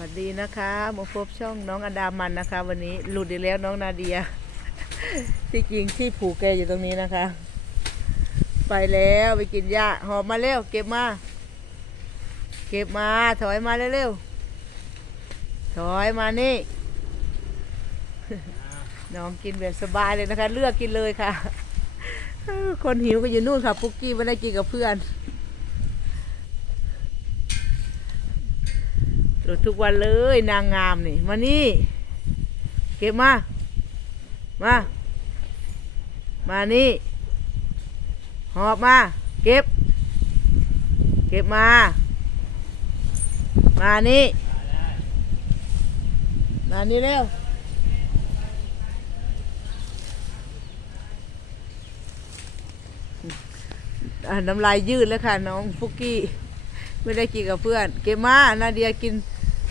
วัสดีนะคะมาพบช่องน้องอดามันนะคะ วันนี้หลุดอีกแล้วน้องนาเดีย ที่จริงที่ผูกแกอยู่ตรงนี้นะคะ ไปแล้วไปกินหญ้าหอบมาเร็วเก็บมา เก็บมาถอยมาเร็วๆถอยมานี่ น้องกินแบบสบายเลยนะคะ เลือกกินเลยค่ะ คนหิวก็อยู่นู่นค่ะ ปุ๊กกี้ไม่ได้กินกับเพื่อน ตรวจทุกวันเลยนางงามนี่ มานี่ เก็บมา มา มานี่ หอบมา เก็บ เก็บมา มานี่ มานี่เร็วน้ำลายยืดแล้วค่ะ น้องฟุกกี้ ไม่ได้กินกับเพื่อน เกมานาเดียกิน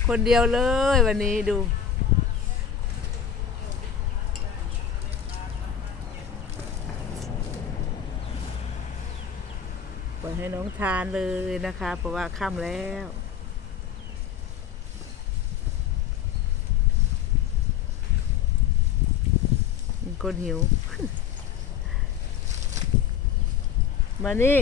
คนเดียวเลยวันนี้ดูปล่อยให้น้องทานเลยนะคะ เพราะว่าค่ำแล้วคนหิว มานี่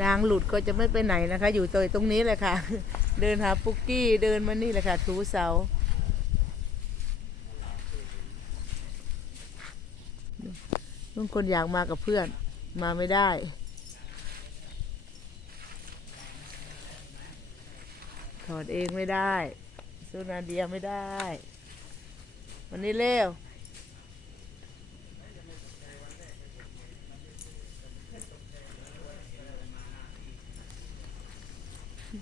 นางหลุดก็จะไม่ไปไหนนะคะ อยู่ตัวตรงนี้แหละค่ะ เดินหาปุกกี้เดินมานี่แหละค่ะถูเสาบางคนอยากมากับเพื่อนมาไม่ได้ ถอดเองไม่ได้สุนาเดียไม่ได้ วันนี้เร็ว ส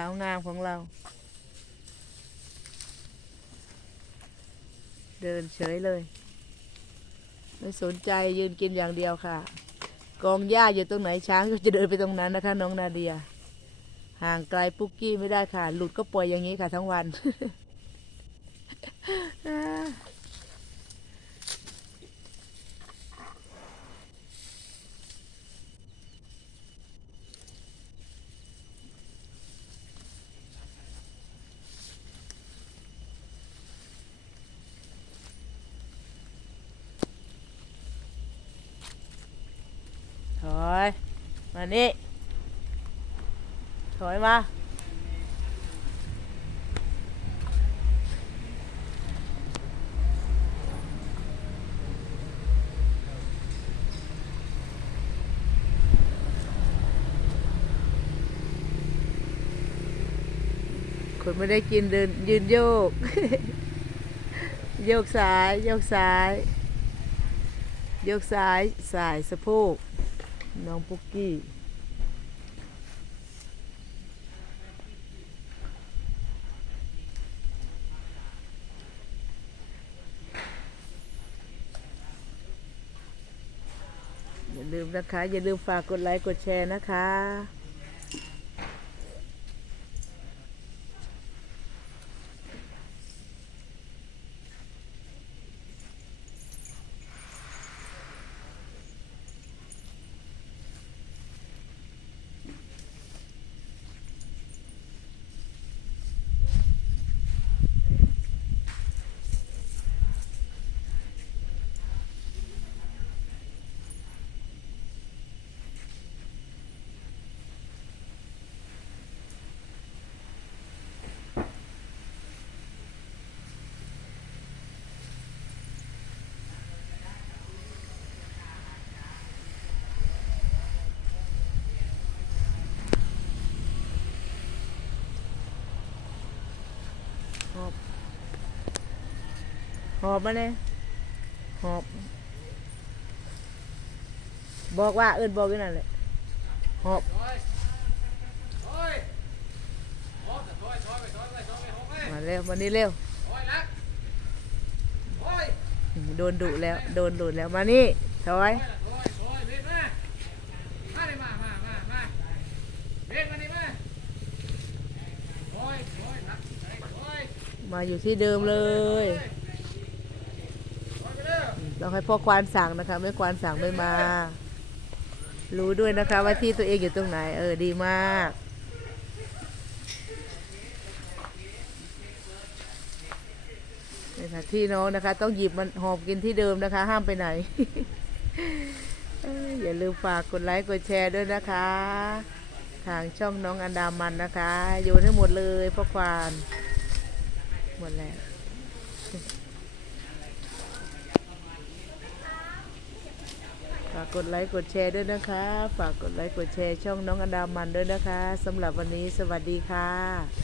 าวงามของเรา เดินเฉยเลย ไม่สนใจยืนกินอย่างเดียวค่ะ กองหญ้าอยู่ตรงไหนช้างก็จะเดินไปตรงนั้นนะคะ น้องนาเดีย ห่างไกลปุ๊กกี้ไม่ได้ค่ะ หลุดก็ปล่อยอย่างนี้ค่ะทั้งวัน ถอยมานี่ถอยมาคนไม่ได้กินเดินยืนโยก โยกซ้าย โยกซ้าย โยกซ้ายสายสะโพก น้องปุกกี้อย่าลืมนะคะ อย่าลืมฝากกดไลค์ กดแชร์นะคะ อ ห อบมาเลยหอบ บอกว่าเอินบอกอยู่นั่นแหละหอบมาเร็ววันนี้เร็วโดนดุแล้ว โดนดุแล้วมานี่ถอยมาอยู่ที่เดิมเลย เราให้พ่อควานสั่งนะคะไม่ควานสั่งไม่มา รู้ด้วยนะคะว่าที่ตัวเองอยู่ตรงไหน เออดีมากนี่ค่ะที่น้องนะคะ ต้องหยิบมันหอบกินที่เดิมนะคะ ห้ามไปไหนอยอย่าลืมฝากกดไลค์กดแชร์ด้วยนะคะ ทางช่องน้องอันดามันนะคะโยนให้หมดเลยพ่อควาน หมดแล้ว ฝาก กดไลค์กดแชร์ด้วยนะคะ ฝากกดไลค์กดแชร์ช่องน้องอดามันด้วยนะคะสำหรับวันนี้สวัสดีค่ะ